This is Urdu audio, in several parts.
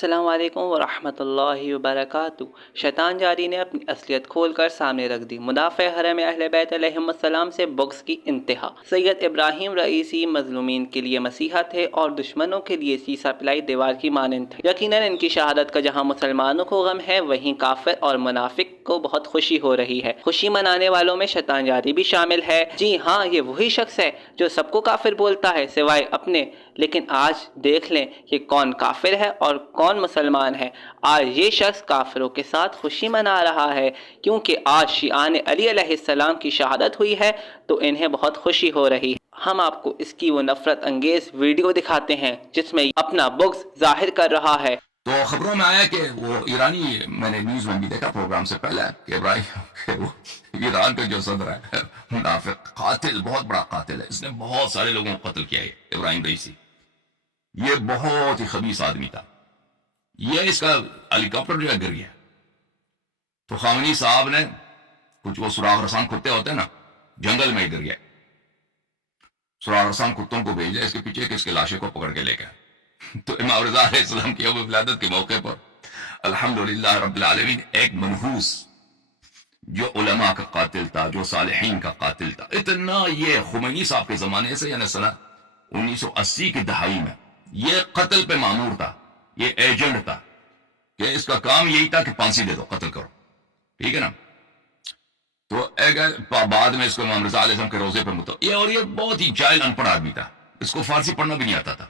السلام علیکم ورحمۃ اللہ وبرکاتہ۔ شیطان جاری نے اپنی اصلیت کھول کر سامنے رکھ دی۔ مدافع حرم اہل بیت علیہم السلام سے بغض کی انتہا۔ سید ابراہیم رئیسی مظلومین کے لیے مسیحا تھے اور دشمنوں کے لیے سیسا پلائی دیوار کی مانند تھے۔ یقیناً ان کی شہادت کا جہاں مسلمانوں کو غم ہے، وہیں کافر اور منافق کو بہت خوشی ہو رہی ہے۔ خوشی منانے والوں میں شیطان جاری بھی شامل ہے۔ جی ہاں، یہ وہی شخص ہے جو سب کو کافر بولتا ہے سوائے اپنے۔ لیکن آج دیکھ لیں کہ کون کافر ہے اور کون مسلمان ہے۔ آج یہ شخص کافروں کے ساتھ خوشی منا رہا ہے کیونکہ آج شیعان علی علیہ السلام کی شہادت ہوئی ہے تو انہیں بہت خوشی ہو رہی ہے۔ ہم آپ کو اس کی وہ نفرت انگیز ویڈیو دکھاتے ہیں جس میں اپنا بغض ظاہر کر رہا ہے۔ تو خبروں میں آیا کہ وہ ایرانی، میں نے نیوز میں بھی دیکھا پروگرام سے پہلے، کہ ابراہیم ایران کا جو صدر ہے منافق، قاتل، بہت بڑا قاتل ہے، اس نے بہت سارے لوگوں کو قتل کیا ہے۔ ابراہیم رئیسی یہ بہت ہی خبیث آدمی تھا۔ یہ اس کا ہیلی کاپٹر جو ہے گر گیا، تو خامنی صاحب نے کچھ وہ سراغ رسان کتے ہوتے ہیں نا، جنگل میں ہی گر گیا، سراغ رسان کتوں کو بھیجا اس کے پیچھے کہ اس کے لاشے کو پکڑ کے لے گئے۔ تو امام رضا علیہ السلام کی یوم ولادت کے موقع پر الحمدللہ رب العالمین ایک منحوس جو علماء کا قاتل تھا، جو صالحین کا قاتل تھا، اتنا یہ خمینی صاحب کے زمانے سے، یعنی سنہ 1980 کی دہائی میں یہ قتل پہ معمور تھا، یہ ایجنٹ تھا کہ اس کا کام یہی تھا کہ پھانسی دے دو، قتل کرو، ٹھیک ہے نا۔ تو بعد میں اس کو امام رضا علیہ السلام کے روزے پر اور یہ بہت ہی جاہل ان پڑھ آدمی تھا، اس کو فارسی پڑھنا بھی نہیں آتا تھا،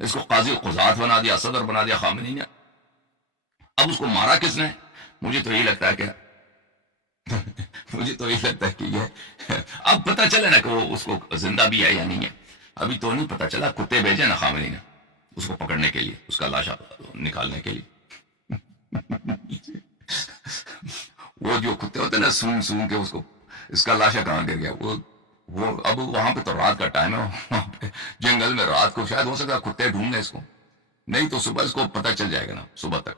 اس کو قاضی قضات بنا دیا، صدر بنا دیا خامنی نے۔ اب اس کو مارا کس نے؟ مجھے تو یہی لگتا ہے کہ یہ اب پتہ چلے نا کہ وہ اس کو زندہ بھی ہے یا نہیں ہے، ابھی تو نہیں پتہ چلا۔ کتے بھیجے نا خامنی نے اس کو پکڑنے کے لیے، اس کا لاشا نکالنے کے لیے۔ وہ جو کتے ہوتے ہیں نا، سون سون کے اس کو، اس کا لاشا کہاں گر گیا؟ وہ اب وہاں پہ تو رات کا ٹائم ہے، وہاں پہ جنگل میں رات کو شاید ہو سکتا ہے کتے ڈھونڈ لیں اس کو، نہیں تو صبح اس کو پتہ چل جائے گا نا، صبح تک۔